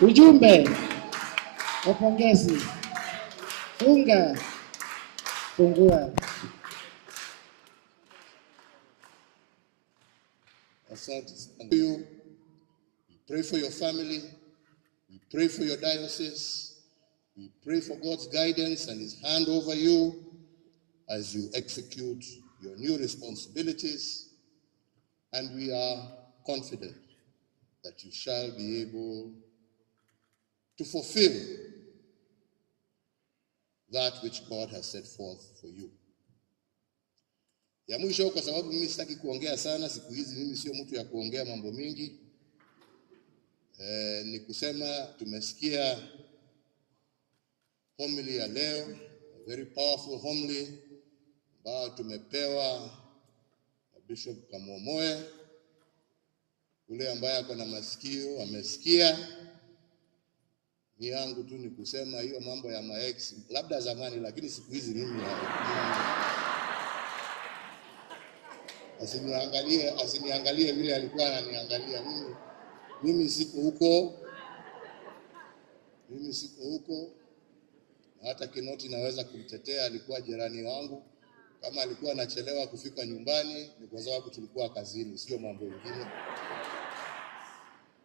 Ujumbe wa pongezi. Unga fungua. Asante sana. We pray for your family. We pray for your diocese. We pray for God's guidance and His hand over you as you execute your new responsibilities. And we are confident that you shall be able to fulfill that which God has set forth for you. Ya mwisho, kwa sababu mimi sitaki kuongea sana siku hizi, mimi sio mtu ya kuongea mambo mingi. Ni kusema tumesikia homily ya leo, a very powerful homily ambayo tumepewa na Bishop Kamomoe. Ule ambaye ako na masikio amesikia. Ni yangu tu ni kusema hiyo mambo ya maex labda zamani, lakini siku hizi mimi asiniangalie vile alikuwa ananiangalia mimi siko huko. Na hata Kinoti naweza kumtetea, alikuwa jirani wangu. Kama alikuwa anachelewa kufika nyumbani ni kwa sababu tulikuwa kazini, sio mambo mengine.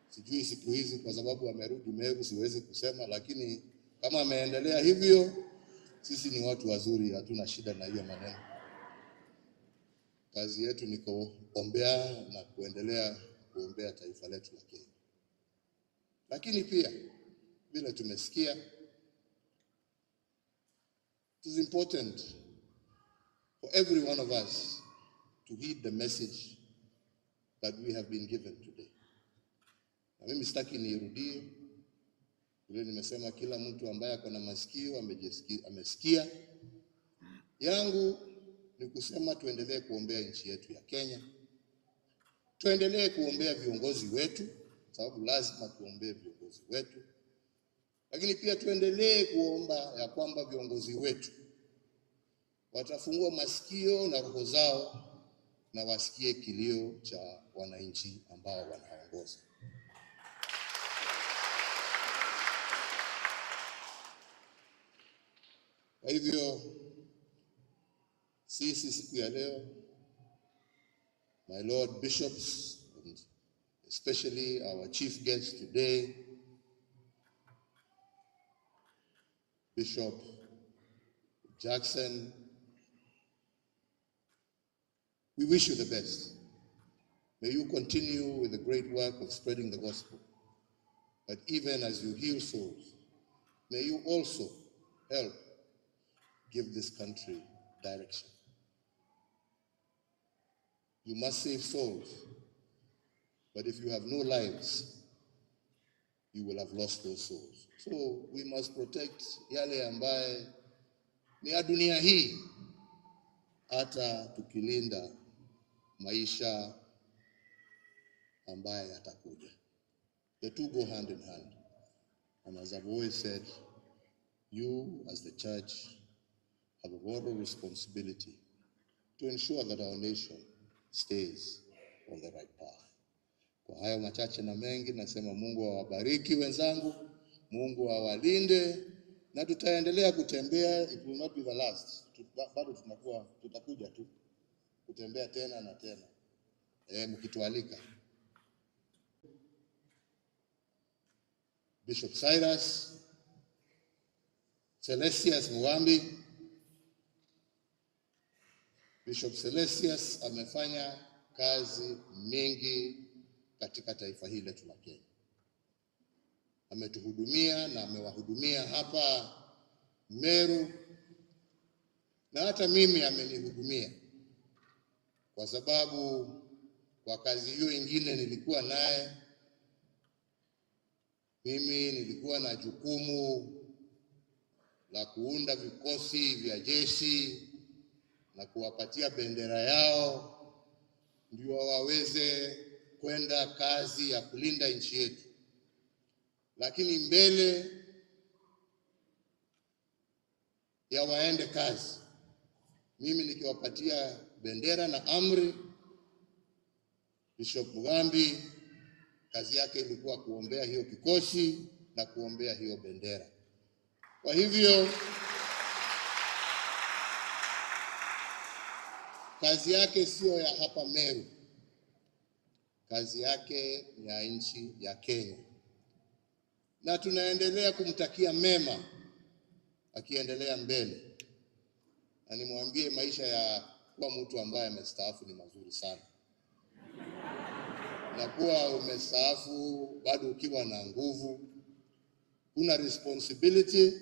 Sijui siku hizi kwa sababu amerudi Meru siwezi kusema, lakini kama ameendelea hivyo, sisi ni watu wazuri, hatuna shida na hiyo maneno. Kazi yetu ni kuombea na kuendelea kuombea taifa letu la Kenya. Lakini pia vile tumesikia, it is important for every one of us to heed the message that we have been given today. Na mimi sitaki nirudie vile nimesema, kila mtu ambaye ako na masikio amesikia. Yangu ni kusema tuendelee kuombea nchi yetu ya Kenya. Tuendelee kuombea viongozi wetu, sababu lazima tuombee viongozi wetu. Lakini pia tuendelee kuomba ya kwamba viongozi wetu watafungua masikio na roho zao na wasikie kilio cha wananchi ambao wanaongoza. Kwa hivyo sisi siku ya leo, my Lord Bishops, and especially our chief guest today, Bishop Jackson, we wish you the best. May you continue with the great work of spreading the gospel. But even as you heal souls, may you also help give this country direction. You must save souls, but if you have no lives, you will have lost those souls. So we must protect yale ambaye ni ya dunia hii, hata tukilinda maisha ambaye yatakuja. The two go hand in hand. And as I've always said, you as the church have a moral responsibility to ensure that our nation stays on the right path. Kwa hayo machache na mengi, nasema Mungu awabariki wenzangu, Mungu awalinde, na tutaendelea kutembea. It will not be the last. Bado tutakuja tu kutembea tena na tena, mkitualika. Bishop Cyrus Celestius Mugambi. Bishop Celestius amefanya kazi mingi katika taifa hili letu la Kenya. Ametuhudumia na amewahudumia hapa Meru, na hata mimi amenihudumia, kwa sababu kwa kazi hiyo ingine nilikuwa naye. Mimi nilikuwa na jukumu la kuunda vikosi vya jeshi na kuwapatia bendera yao ndio waweze kwenda kazi ya kulinda nchi yetu. Lakini mbele ya waende kazi, mimi nikiwapatia bendera na amri, Bishop Mugambi Kazi yake ilikuwa kuombea hiyo kikosi na kuombea hiyo bendera. Kwa hivyo kazi yake sio ya hapa Meru, kazi yake ni ya nchi ya Kenya, na tunaendelea kumtakia mema akiendelea mbele. Na nimwambie maisha ya kuwa mtu ambaye amestaafu ni mazuri sana, na kuwa umestaafu bado ukiwa na nguvu, una responsibility.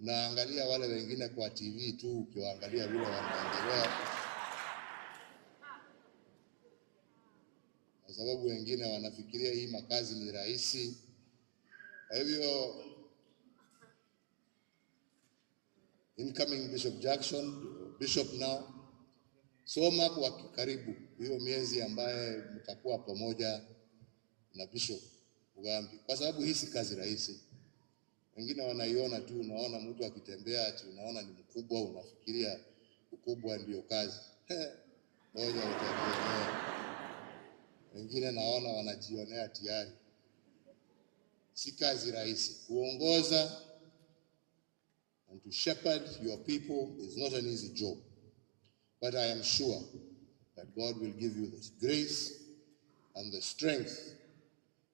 Unaangalia wale wengine kwa TV tu, ukiwaangalia vile wanaendelea, kwa sababu wengine wanafikiria hii makazi ni rahisi. Kwa hivyo incoming Bishop Jackson, Bishop now, soma kwa karibu hiyo miezi ambaye mtakuwa pamoja na Bishop Mugambi, kwa sababu hii si kazi rahisi. Wengine wanaiona tu, unaona mtu akitembea ati unaona ni mkubwa, unafikiria ukubwa ndio kazi. Moja utajionea. Wengine naona wanajionea tayari. Si kazi rahisi. Kuongoza and to shepherd your people is not an easy job. But I am sure that God will give you the grace and the strength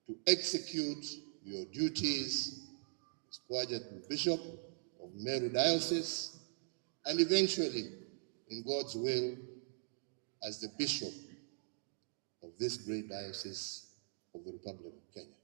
to execute your duties as Coadjutor Bishop of Meru Diocese, and eventually, in God's will, as the Bishop of this great diocese of the Republic of Kenya.